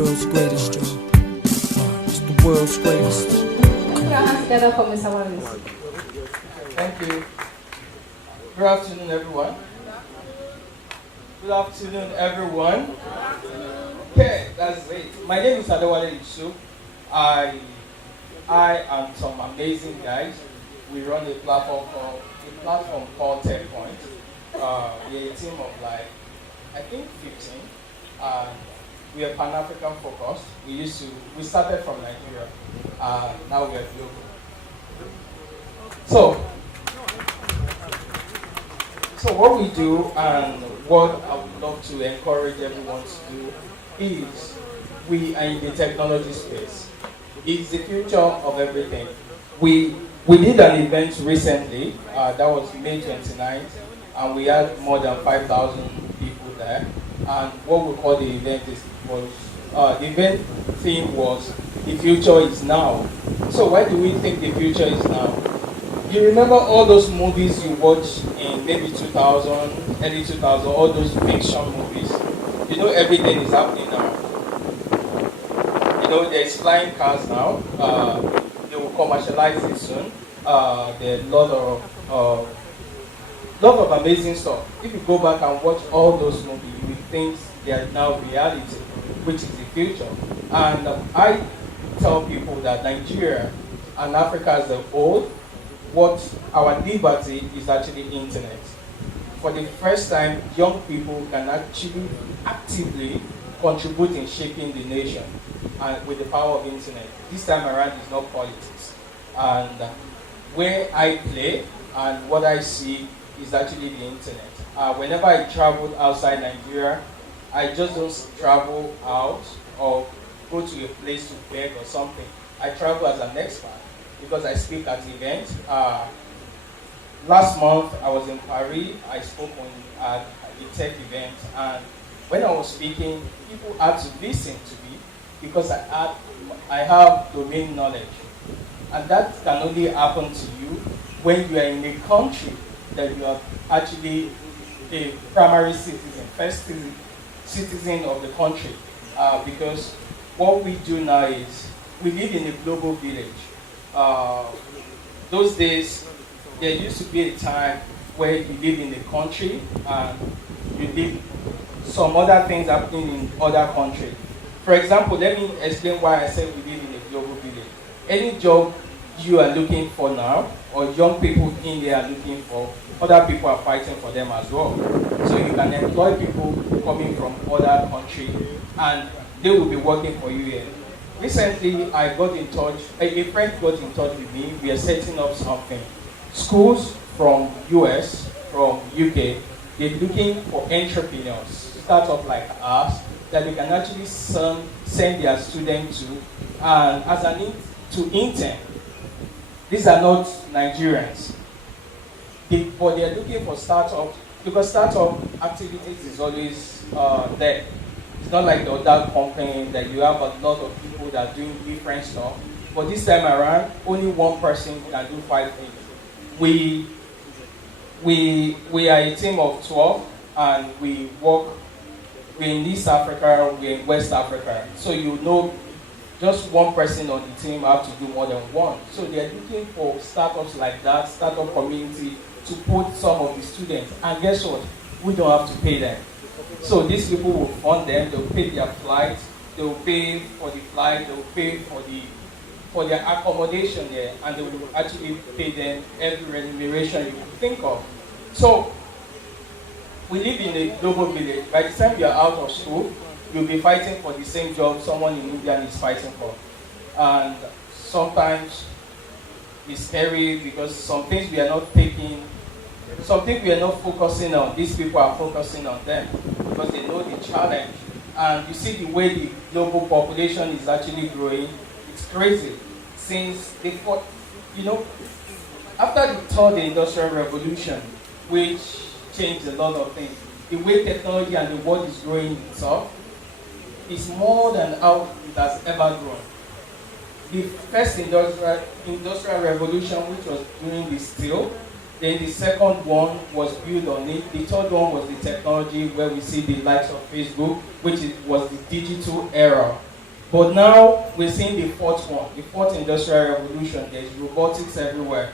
world's greatest, Joe. It's the world's greatest. Put your hands together for Mr. Wallace. Thank you. Good afternoon, everyone. Good afternoon, everyone. Okay, that's it. My name is Adewale Yusuf. I and some amazing guys. We run a platform called Techpoint. We're a team of like, I think 15. We are Pan-African focused. We started from Nigeria. Now we are global. So what we do and what I would love to encourage everyone to do is we are in the technology space. It's the future of everything. We did an event recently, that was May 29th, and we had more than 5,000 people there. And what we call the event the event theme was the future is now. So why do we think the future is now? You remember all those movies you watched in maybe 2000, early 2000, all those fiction movies? You know everything is happening now. You know there's flying cars now. They will commercialize it soon. There's a lot of amazing stuff. If you go back and watch all those movies, you will think they are now reality, which is the future. And I tell people that Nigeria and Africa as a whole, what our liberty is actually internet. For the first time, young people can actually actively contribute in shaping the nation and with the power of internet. This time around is not politics. And where I play and what I see is actually the internet. Whenever I travel outside Nigeria, I just don't travel out or go to a place to beg or something. I travel as an expert because I speak at events. Last month I was in Paris. I spoke at a tech event, and when I was speaking, people had to listen to me because I have domain knowledge, and that can only happen to you when you are in a country that you are actually a primary citizen, first citizen of the country. Because what we do now is we live in a global village. Those days, there used to be a time where you live in a country and you live some other things happening in other countries. For example, let me explain why I said we live in a global village. Any job you are looking for now, or young people in there are looking for, other people are fighting for them as well. So you can employ people coming from other countries and they will be working for you here. Recently, I got in touch, a friend got in touch with me. We are setting up something. Schools from US, from UK, they're looking for entrepreneurs, startups like us, that they can actually send their students to, and as an intern. These are not Nigerians, but they're looking for startups, because startup activities is always there. It's not like the other company that you have a lot of people that are doing different stuff. But this time around, only one person can do 5 things. We are a team of 12, and we're in East Africa, we're in West Africa. So you know, just one person on the team have to do more than one. So they're looking for startups like that, startup community, to put some of the students. And guess what? We don't have to pay them. So these people will fund them, they'll pay their flights, they'll pay for the flight, they'll pay for their accommodation there, and they will actually pay them every remuneration you could think of. So we live in a global village. By the time you are out of school, you'll be fighting for the same job someone in India is fighting for. And sometimes it's scary because some things we are not taking, some things we are not focusing on, these people are focusing on them because they know the challenge. And you see the way the global population is actually growing, it's crazy. Since they fought, after the third industrial revolution, which changed a lot of things, the way technology and the world is growing itself is more than how it has ever grown. The first industrial revolution, which was during the steel, then the second one was built on it. The third one was the technology where we see the likes of Facebook, which was the digital era. But now we're seeing the fourth one, the fourth industrial revolution. There's robotics everywhere.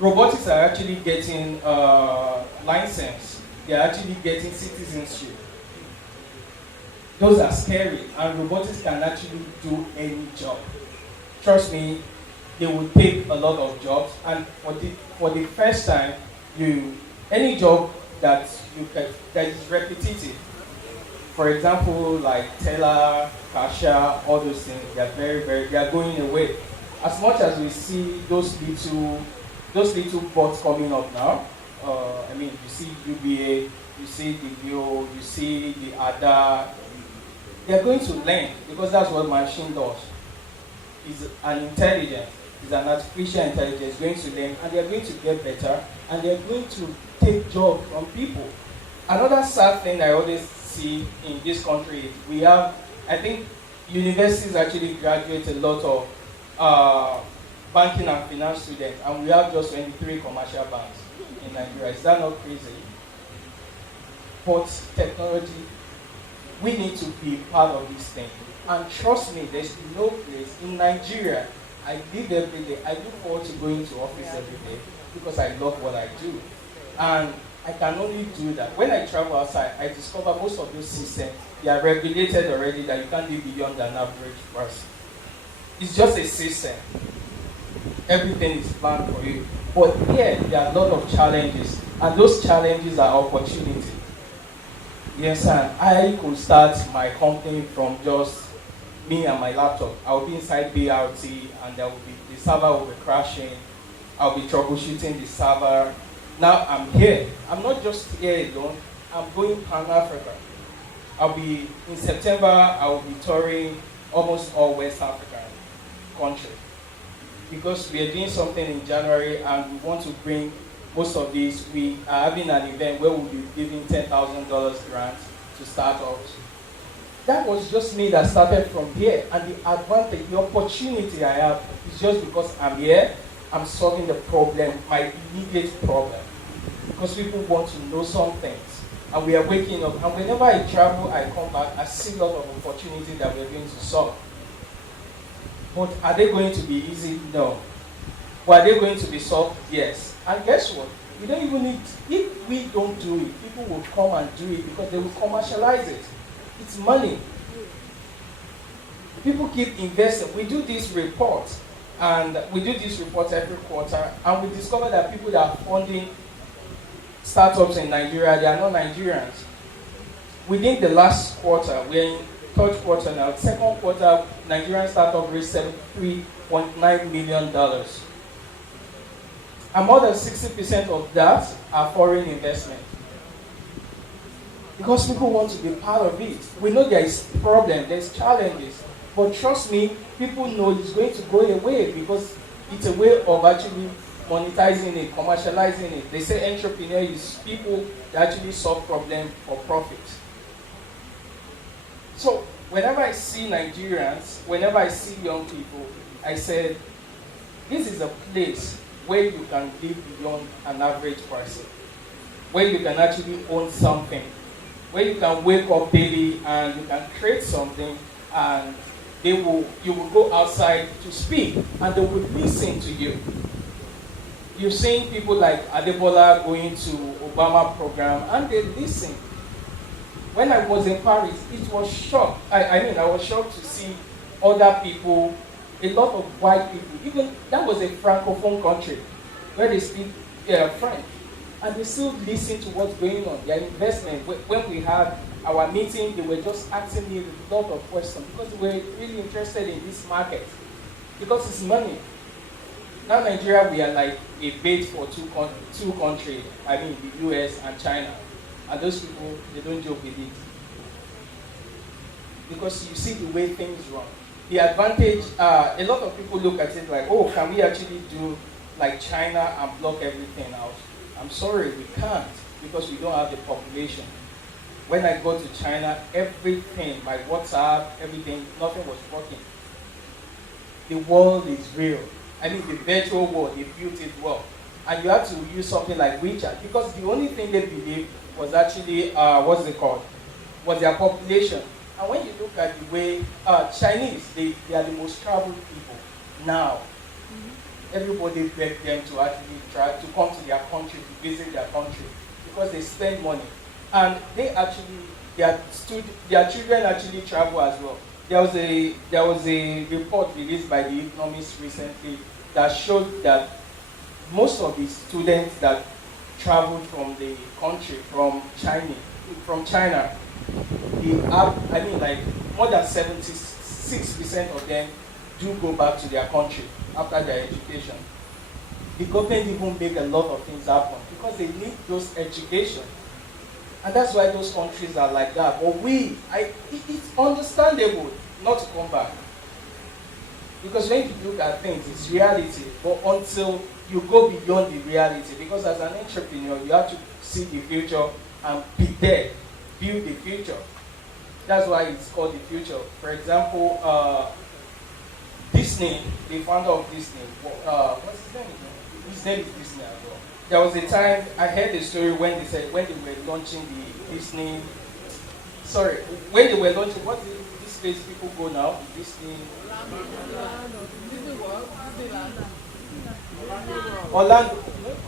Robotics are actually getting license. They're actually getting citizenship. Those are scary, and robotics can actually do any job. Trust me, they will take a lot of jobs, and for the first time, any job that that is repetitive. For example, like teller, cashier, all those things, they are going away. As much as we see those little bots coming up now, I mean, you see UBA, you see the VO, you see the ADA, they're going to learn because that's what machine does. It's an intelligence, it's an artificial intelligence going to learn, and they're going to get better, and they're going to take jobs from people. Another sad thing I always see in this country is we have, I think universities actually graduate a lot of banking and finance students, and we have just 23 commercial banks in Nigeria. Is that not crazy? But technology, we need to be part of this thing. And trust me, there's no place in Nigeria. I live every day. I look forward to going to office every day because I love what I do. And I can only do that. When I travel outside, I discover most of those systems, they are regulated already that you can't live beyond an average person. It's just a system. Everything is planned for you. But here, there are a lot of challenges. And those challenges are opportunities. Yes, and I could start my company from just me and my laptop. I'll be inside BRT, and the server will be crashing. I'll be troubleshooting the server. Now I'm here. I'm not just here alone. I'm going pan-Africa. In September, I will be touring almost all West African countries. Because we are doing something in January, and we want to bring most of these. We are having an event where we'll be giving $10,000 grants to startups. That was just me that started from here. And the advantage, the opportunity I have is just because I'm here, I'm solving the problem, my immediate problem. Because people want to know some things. And we are waking up. And whenever I travel, I come back, I see a lot of opportunities that we're going to solve. But are they going to be easy? No. But are they going to be solved? Yes. And guess what? We don't even need, if we don't do it, people will come and do it because they will commercialize it. It's money. People keep investing. We do these reports, and we do these reports every quarter, and we discover that people that are funding startups in Nigeria, they are not Nigerians. Within the last quarter, we're in third quarter now, second quarter, Nigerian startup raised $73.9 million. And more than 60% of that are foreign investment. Because people want to be part of it. We know there is problem, there's challenges. But trust me, people know it's going to go away because it's a way of actually monetizing it, commercializing it. They say entrepreneur is people that actually solve problems for profit. So whenever I see Nigerians, whenever I see young people, I said, this is a place where you can live beyond an average person, where you can actually own something, where you can wake up daily and you can create something, and you will go outside to speak and they will listen to you. You're seeing people like Adewale going to Obama program and they listen. When I was in Paris, it was shocked. I was shocked to see other people, a lot of white people, even that was a francophone country where they speak French, and they still listen to what's going on, their investment. When we had our meeting, they were just asking me a lot of questions because they were really interested in this market because it's money. Now Nigeria, we are like a bait for two countries, I mean the US and China. And those people, they don't joke with it. Because you see the way things run. The advantage, a lot of people look at it like, oh, can we actually do like China and block everything out? I'm sorry, we can't because we don't have the population. When I go to China, everything, my WhatsApp, everything, nothing was working. The world is real. I mean, the virtual world, they built it well. And you have to use something like WeChat because the only thing they believed was actually, was their population. And when you look at the way Chinese, they are the most traveled people now. Everybody beg them to actually try to come to their country, to visit their country, because they spend money. And they actually, their children actually travel as well. There was a report released by the Economist recently that showed that most of the students that traveled from the country, from China, like more than 76% of them do go back to their country after their education. The government even make a lot of things happen because they need those education. And that's why those countries are like that. But it's understandable not to come back. Because when you look at things, it's reality. But until you go beyond the reality, because as an entrepreneur, you have to see the future and be there, build the future. That's why it's called the future. For example, Disney, the founder of Disney, what's his name? His name is Disney as well. There was a time I heard a story when they were launching the Disney. Sorry, when they were launching, what is this place people go now? Disney. Orlando.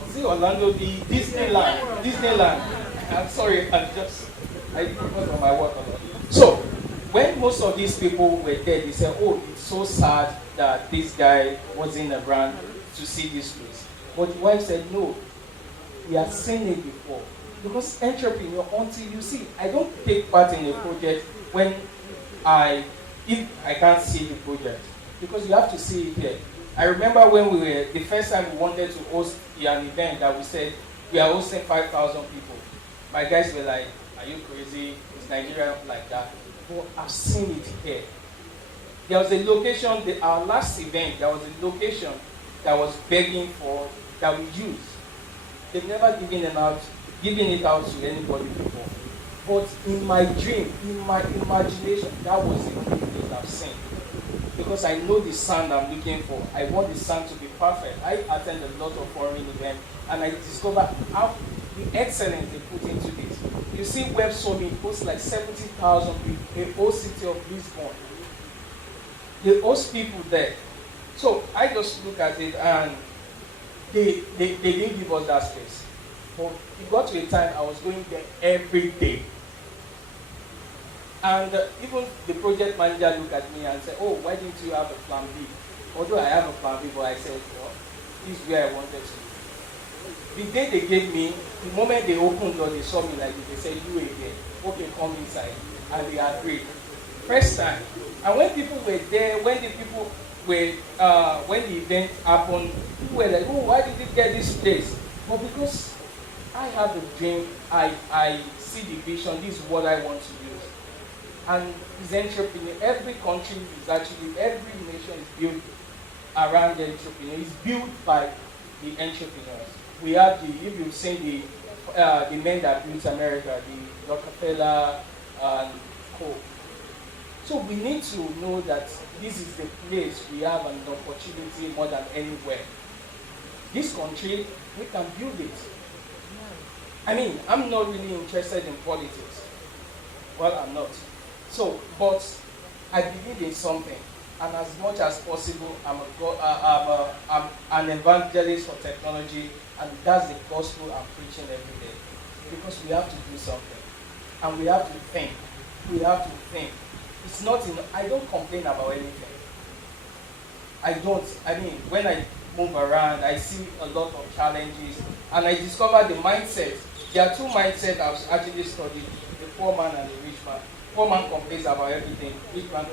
Is it Orlando? The Disneyland. I'm sorry, I focus on my work a lot. So, when most of these people were there, they said, "Oh, it's so sad that this guy wasn't around to see this place." But the wife said, "No, we have seen it before." Because entrepreneur, until you see, I don't take part in a project if I can't see the project, because you have to see it here. I remember when the first time we wanted to host an event that we said we are hosting 5,000 people. My guys were like, "Are you crazy? Is Nigeria like that?" But I've seen it here. There was a location, our last event, there was a location that was begging for, that we used. They've never given it out to anybody before. But in my dream, in my imagination, that was the only place I've seen. Because I know the sound I'm looking for. I want the sound to be perfect. I attend a lot of foreign events, and I discover how the excellence they put into this. You see Web Summit hosts like 70,000 people, the whole city of Lisbon. They host people there. So I just look at it, and they didn't give us that space. But it got to a time I was going there every day. And even the project manager looked at me and said, "Oh, why didn't you have a plan B?" Although I have a plan B, but I said, "Well, this is where I wanted to be." The day they gave me, the moment they opened door, they saw me like this. They said, "You were there. Okay, come inside." And we agreed. First time. And when people were there, when the event happened, people were like, "Oh, why did you get this place?" But because I have a dream, I see the vision, this is what I want to use. And it's entrepreneur. Every country is actually, every nation is built around the entrepreneur. It's built by the entrepreneurs. We have if you've seen the men that built America, the Rockefeller and Co. So we need to know that this is the place we have an opportunity more than anywhere. This country, we can build it. I mean, I'm not really interested in politics. Well, I'm not. So, but I believe in something, and as much as possible, I'm an evangelist for technology, and that's the gospel I'm preaching every day. Because we have to do something, and we have to think. We have to think. It's not I don't complain about anything. When I move around, I see a lot of challenges, and I discover the mindset. There are two mindsets I've actually studied: the poor man and the rich man. Poor man complains about everything, rich man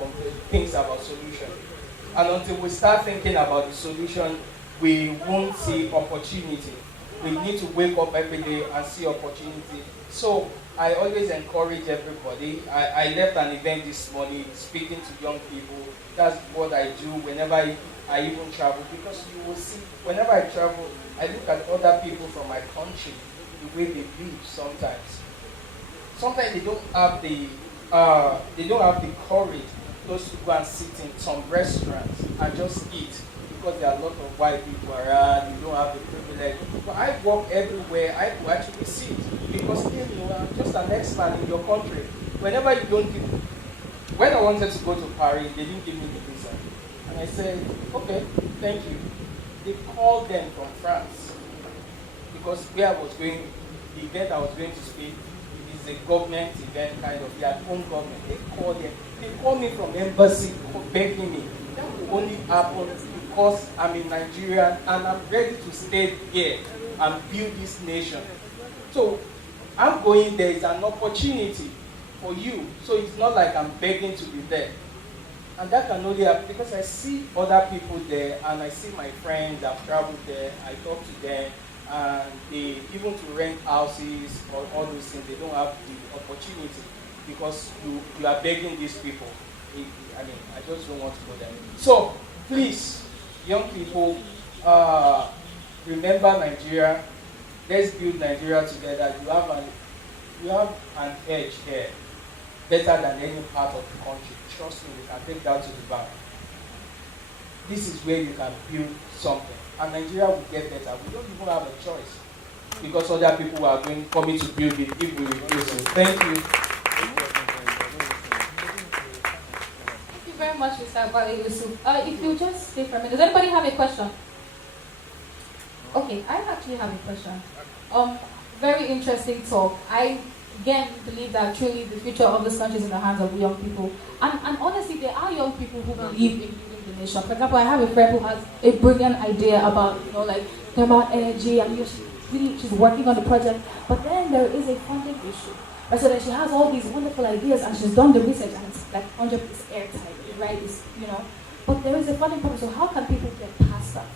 thinks about solution. And until we start thinking about the solution, we won't see opportunity. We need to wake up every day and see opportunity. So I always encourage everybody. I left an event this morning speaking to young people. That's what I do whenever I even travel, because you will see, whenever I travel, I look at other people from my country, the way they live sometimes. Sometimes they don't have the courage just to go and sit in some restaurants and just eat, because there are a lot of white people around, you don't have the privilege. But I walk everywhere, I will actually sit, because I'm just an expert in your country. Whenever you don't when I wanted to go to Paris, they didn't give me the visa. And I said, okay, thank you. They called them from France because where I was going, the event I was going to speak is a government event, kind of their own government. They called them. They called me from embassy begging me. That will only happen because I'm in Nigeria and I'm ready to stay here and build this nation. So I'm going there is an opportunity for you. So it's not like I'm begging to be there. And that can only happen because I see other people there and I see my friends that have traveled there. I talk to them and they, even to rent houses or all those things, they don't have the opportunity because you are begging these people. I mean, I just don't want to go there. So please, young people, remember Nigeria. Let's build Nigeria together. You have an edge here, better than any part of the country. Trust me, you can take that to the bank. This is where you can build something. And Nigeria will get better. We don't even have a choice. Because other people are coming to build it if we refuse it. Thank you. Thank you very much, Mr. Adwewale Yusuf. If you just stay for a minute. Does anybody have a question? Okay, I actually have a question. Very interesting talk. I again believe that truly the future of this country is in the hands of young people. And honestly, there are young people who believe in building the nation. For example, I have a friend who has a brilliant idea about, like thermal energy, and she's working on the project. But then there is a funding issue. Right? So that she has all these wonderful ideas and she's done the research and it's like 100% airtight, right? But there is a funding problem. So how can people get past that?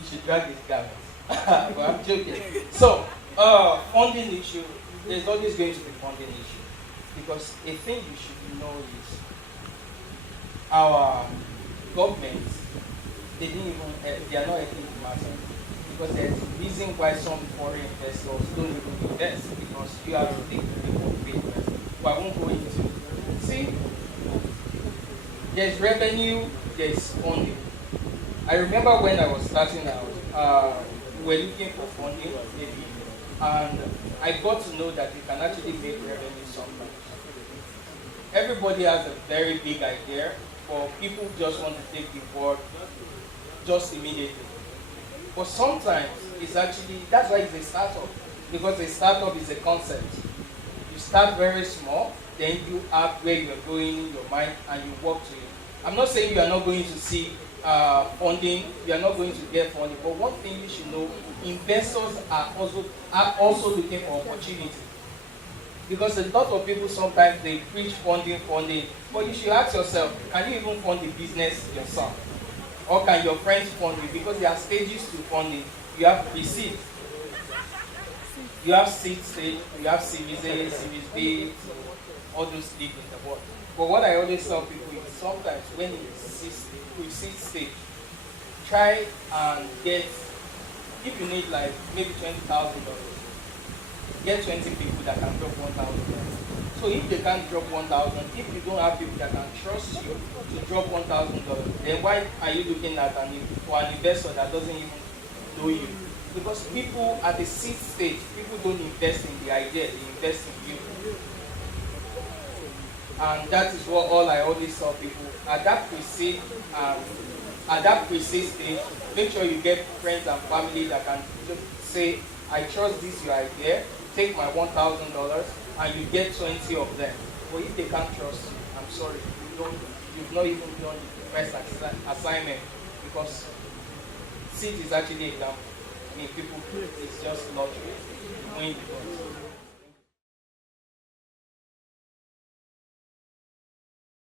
You should drag these garments. But I'm joking. So, funding issue, there's always going to be funding issue. Because a thing you should know is our governments, they are not helping the matter. Because there's a reason why some foreign investors don't even invest. Because you have to think people pay invest. But I won't go into. See, there's revenue, there's funding. I remember when I was starting out, we were looking for funding, maybe, and I got to know that you can actually make revenue sometimes. Everybody has a very big idea, but people just want to take the board just immediately. But sometimes it's actually, that's why it's a startup, because a startup is a concept. You start very small, then you have where you're going in your mind, and you work to it. I'm not saying you are not going to see funding, you are not going to get funding, but one thing you should know, investors are also looking for opportunity. Because a lot of people sometimes they preach funding, but you should ask yourself, can you even fund the business yourself? Or can your friends fund you? Because there are stages to funding. You have pre-seed, you have seed stage, you have Series A, Series B, all those things in the world. But what I always tell people is sometimes when it's pre-seed stage, try and get, if you need like maybe $20,000, get 20 people that can drop $1,000. So if they can't drop $1,000, if you don't have people that can trust you to drop $1,000, then why are you looking at for an investor that doesn't even know you? Because people at the seed stage, people don't invest in the idea, they invest in you. And that is what all I always tell people. At that pre-seed stage, make sure you get friends and family that can just say, I trust this your idea, take my $1,000, and you get 20 of them. But if they can't trust you, I'm sorry, you've not even done the first assignment, because seed is actually a gamble. I mean, people, it's just lottery.